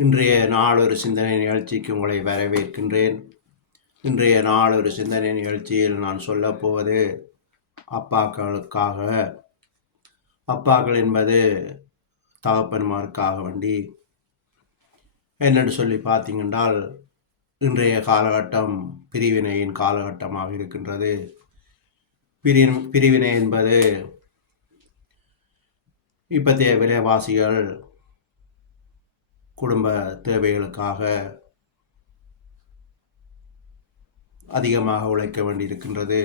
இன்றைய நாளொரு சிந்தனை நிகழ்ச்சிக்கு உங்களை வரவேற்கின்றேன். இன்றைய நாளொரு சிந்தனை நிகழ்ச்சியில் நான் சொல்லப்போவது அப்பாக்களுக்காக. அப்பாக்கள் என்பது தகப்பன்மாருக்காக வண்டி. என்னென்னு சொல்லி பார்த்தீங்கன்றால் இன்றைய காலகட்டம் பிரிவினையின் காலகட்டமாக இருக்கின்றது. பிரி பிரிவினை என்பது இப்போதைய விலைவாசிகள் குடும்ப தேவைகளுக்காக அதிகமாக உழைக்க வேண்டியிருக்கின்றது.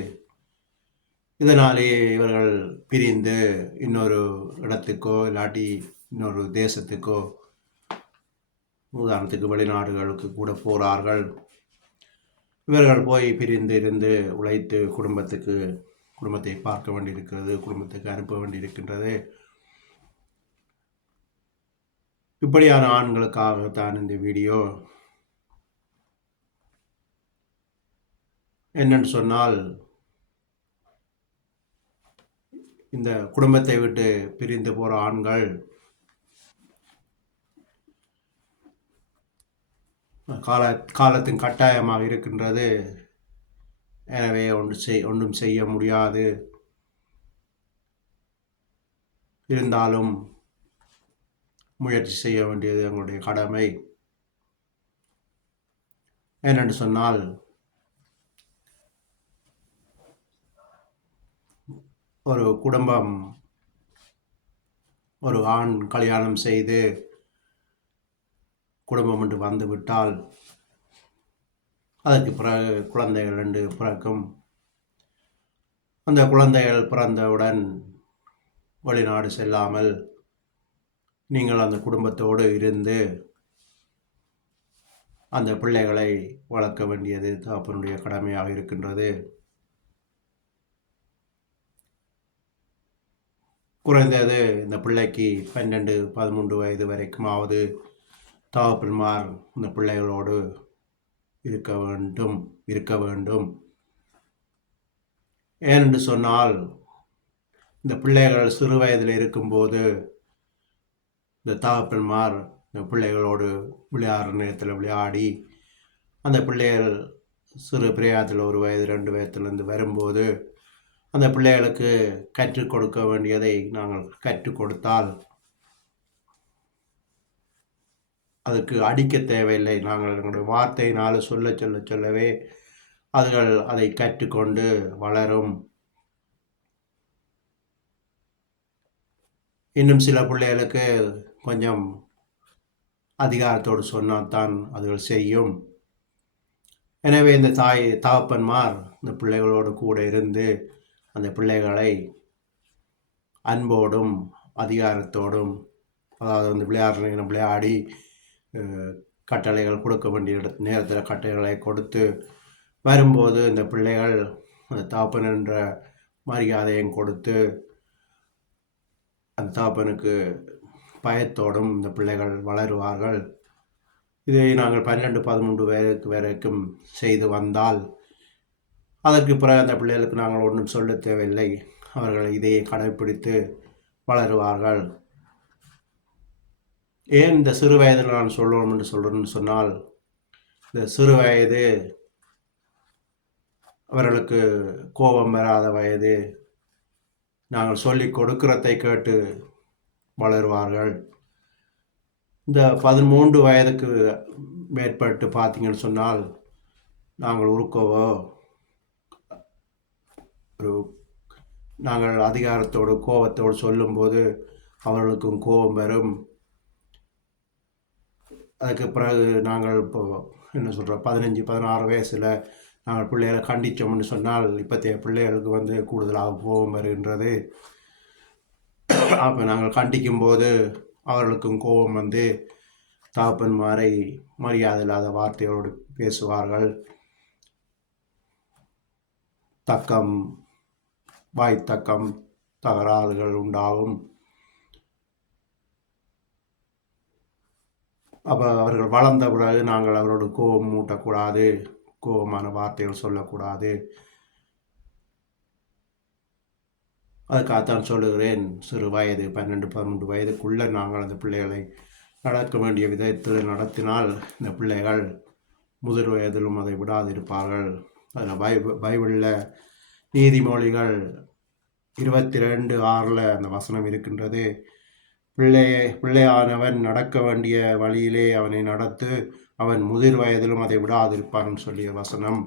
இதனாலே இவர்கள் பிரிந்து இன்னொரு இடத்துக்கோ இல்லாட்டி இன்னொரு தேசத்துக்கோ உதாரணத்துக்கு வெளிநாடுகளுக்கு கூட போகிறார்கள் இவர்கள் போய் பிரிந்து இருந்து உழைத்து குடும்பத்துக்கு குடும்பத்தை பார்க்க வேண்டியிருக்கிறது குடும்பத்துக்கு அனுப்ப வேண்டியிருக்கின்றது. இப்படியான ஆண்களுக்காகத்தான் இந்த வீடியோ. என்னன்னு சொன்னால் இந்த குடும்பத்தை விட்டு பிரிந்து போகிற ஆண்கள் கால காலத்தின் கட்டாயமாக இருக்கின்றது. எனவே ஒன்று செய் ஒன்றும் செய்ய முடியாது. இருந்தாலும் முயற்சி செய்ய வேண்டியது எங்களுடைய கடமை. ஏனென்று சொன்னால் ஒரு குடும்பம் ஒரு ஆண் கல்யாணம் செய்து குடும்பம் என்று வந்து விட்டால் அதற்கு பிறகு குழந்தைகள் ரெண்டு பிறக்கும். அந்த குழந்தைகள் பிறந்தவுடன் வெளிநாடு செல்லாமல் நீங்கள் அந்த குடும்பத்தோடு இருந்து அந்த பிள்ளைகளை வளர்க்க வேண்டியது தகப்பனுடைய கடமையாக இருக்கின்றது. குறைந்தது இந்த பிள்ளைக்கு பன்னெண்டு பதிமூன்று வயது வரைக்குமாவது தகப்பன்மார் இந்த பிள்ளைகளோடு இருக்க வேண்டும் இருக்க வேண்டும். ஏனென்று சொன்னால் இந்த பிள்ளைகள் சிறு வயதில் இருக்கும்போது இந்த தகப்பன்மார் இந்த பிள்ளைகளோடு விளையாடுற நேரத்தில் விளையாடி அந்த பிள்ளைகள் சிறு பிரியாத்தில் ஒரு வயது ரெண்டு வயதுலேருந்து வரும்போது அந்த பிள்ளைகளுக்கு கற்றுக் கொடுக்க வேண்டியதை நாங்கள் கற்றுக் கொடுத்தால் அதுக்கு அடிக்க தேவையில்லை. நாங்கள் எங்களுடைய வார்த்தையினால் சொல்ல சொல்ல சொல்லவே அதுகள் அதை கற்றுக்கொண்டு வளரும். இன்னும் சில பிள்ளைகளுக்கு கொஞ்சம் அதிகாரத்தோடு சொன்னால் தான் அதுகள் செய்யும். எனவே இந்த தாய் தகப்பன்மார் இந்த பிள்ளைகளோடு கூட இருந்து அந்த பிள்ளைகளை அன்போடும் அதிகாரத்தோடும் அதாவது வந்து விளையாடுற விளையாடி கட்டளைகள் கொடுக்க வேண்டிய நேரத்தில் கட்டளைகளை கொடுத்து வரும்போது இந்த பிள்ளைகள் அந்த தாப்பன் என்ற மரியாதையும் கொடுத்து அந்த தாப்பனுக்கு பயத்தோடும் இந்த பிள்ளைகள் வளருவார்கள். இதை நாங்கள் பன்னெண்டு பதிமூன்று பேருக்கு வரைக்கும் செய்து வந்தால் அதற்கு பிறகு அந்த பிள்ளைகளுக்கு நாங்கள் ஒன்றும் சொல்ல தேவையில்லை. அவர்கள் இதையே கடைப்பிடித்து வளருவார்கள். ஏன் இந்த சிறு வயதில் நான் சொல்லணும் என்று சொல்கிறேன்னு சொன்னால் இந்த சிறு வயது அவர்களுக்கு கோபம் வராத வயது நாங்கள் சொல்லி கொடுக்கிறதை கேட்டு வளருவார்கள். இந்த பதிமூன்று வயதுக்கு மேற்பட்டு பார்த்தீங்கன்னு சொன்னால் நாங்கள் உருக்கவோ ஒரு நாங்கள் அதிகாரத்தோடு கோபத்தோடு சொல்லும்போது அவர்களுக்கும் கோபம் வரும். அதுக்கு பிறகு நாங்கள் இப்போ என்ன சொல்கிறோம் பதினஞ்சு பதினாறு வயசில் நாங்கள் பிள்ளைகளை கண்டித்தோம்னு சொன்னால் இப்போத்தைய பிள்ளைகளுக்கு வந்து கூடுதலாக கோபம் வருகின்றது. அப்போ நாங்கள் கண்டிக்கும் போது அவர்களுக்கும் கோபம் வந்து தாப்பன்மாரை மரியாதை இல்லாத வார்த்தைகளோடு பேசுவார்கள். தக்கம் வாய் தக்கம் தகராறுகள் உண்டாகும். அப்போ அவர்கள் வளர்ந்த பிறகு நாங்கள் அவரோட கோபம் மூட்டக்கூடாது கோபமான வார்த்தைகள் சொல்லக்கூடாது. அதுக்காகத்தான் சொல்லுகிறேன். சிறு வயது பன்னெண்டு பதிமூன்று வயதுக்குள்ளே நாங்கள் அந்த பிள்ளைகளை நடக்க வேண்டிய விதத்தில் நடத்தினால் இந்த பிள்ளைகள் முதிர் வயதிலும் அதை விடாதிருப்பார்கள். அதில் பை பைபிளில் நீதிமொழிகள் இருபத்தி ரெண்டு ஆறில் அந்த வசனம் இருக்கின்றது. பிள்ளை பிள்ளையானவன் நடக்க வேண்டிய வழியிலே அவனை நடத்து அவன் முதிர் வயதிலும் அதை விடாதிருப்பான் சொல்லிய வசனம்.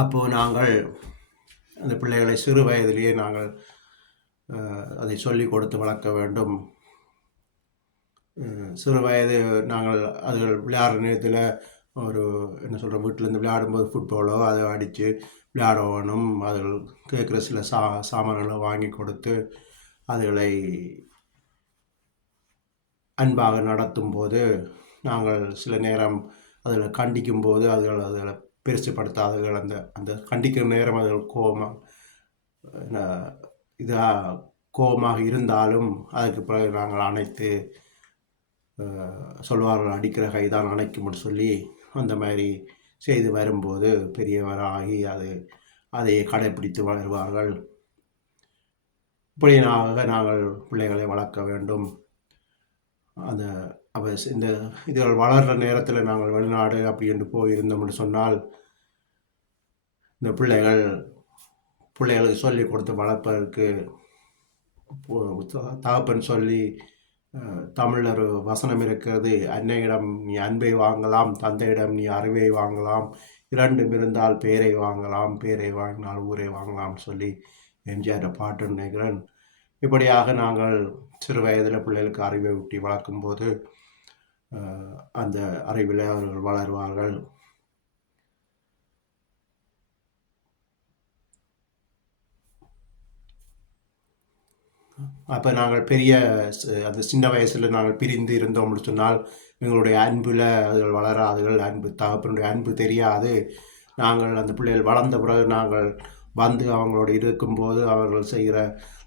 அப்போது நாங்கள் அந்த பிள்ளைகளை சிறு வயதிலேயே நாங்கள் அதை சொல்லி கொடுத்து வளர்க்க வேண்டும். சிறு வயது நாங்கள் அதுகள் விளையாடுற நேரத்தில் ஒரு என்ன சொல்கிற வீட்டிலேருந்து விளையாடும்போது ஃபுட்பாலோ அதை அடித்து விளையாடணும். அதுகள் கேட்குற சில சா சாமான்களை வாங்கி கொடுத்து அதுகளை அன்பாக நடத்தும் போது நாங்கள் சில நேரம் அதில் கண்டிக்கும் போது அதுகள் அதில் பெருசுப்படுத்தாதவர்கள் அந்த அந்த கண்டிக்கிற நேரம் அதுகள் கோபமாக இதாக கோபமாக இருந்தாலும் அதுக்கு பிறகு நாங்கள் அனைத்து சொல்வார்கள் அடிக்கிற கைதான் அணைக்கும்னு சொல்லி அந்த மாதிரி செய்து வரும்போது பெரியவராகி அது அதை கடைப்பிடித்து வருவார்கள் இப்படியாக நாங்கள் பிள்ளைகளை வளர்க்க வேண்டும். அந்த அப்போ இந்த இதுகள் வளர்கிற நேரத்தில் நாங்கள் வெளிநாடு அப்படி என்று போயிருந்தோம்னு சொன்னால் இந்த பிள்ளைகள் பிள்ளைகளுக்கு சொல்லி கொடுத்து வளர்ப்பதற்கு தகப்பன் சொல்லி தமிழில் ஒரு வசனம் இருக்கிறது அன்னையிடம் நீ அன்பை வாங்கலாம் தந்தையிடம் நீ அறிவை வாங்கலாம் இரண்டும் இருந்தால் பேரை வாங்கலாம் பேரை வாங்கினால் ஊரை வாங்கலாம் சொல்லி எம்ஜிஆர் பாட்டு நினைக்கிறேன் இப்படியாக நாங்கள் சிறு வயதில் பிள்ளைகளுக்கு அறிவை ஊட்டி வளர்க்கும்போது அந்த அறிவில் அவர்கள் வளருவார்கள். அப்போ நாங்கள் பெரிய அந்த சின்ன வயசில் நாங்கள் பிரிந்து இருந்தோம்னு சொன்னால் எங்களுடைய அன்பில் அதுகள் வளராதுகள் அன்பு தகப்பனுடைய அன்பு தெரியாது. நாங்கள் அந்த பிள்ளைகள் வளர்ந்த பிறகு நாங்கள் வந்து அவங்களோட இருக்கும்போது அவர்கள் செய்கிற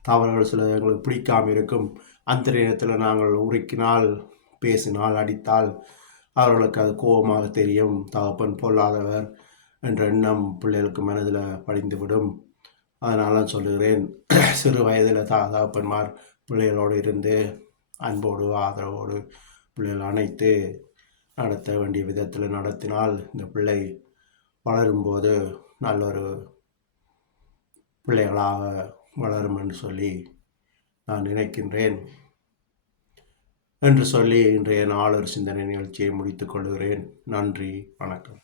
தவறுகள் சில எங்களுக்கு பிடிக்காமல் இருக்கும். அந்த நேரத்தில் நாங்கள் உருக்கினால் பேசினால் அடித்தால் அவர்களுக்கு அது கோபமாக தெரியும். தகப்பன் பொல்லாதவர் என்ற எண்ணம் பிள்ளைகளுக்கு மனதில் படிந்துவிடும். அதனால் சொல்லுகிறேன் சிறு வயதில் தா தகப்பன்மார் பிள்ளைகளோடு இருந்து அன்போடு ஆதரவோடு பிள்ளைகள் அணைத்து நடத்த வேண்டிய விதத்தில் நடத்தினால் இந்த பிள்ளை வளரும்போது நல்ல ஒரு பிள்ளைகளாக வளரும் என்று சொல்லி நான் நினைக்கின்றேன். என்று சொல்லி இன்றைய நாளொரு சிந்தனை நிகழ்ச்சியை முடித்துக் கொள்கிறேன். நன்றி வணக்கம்.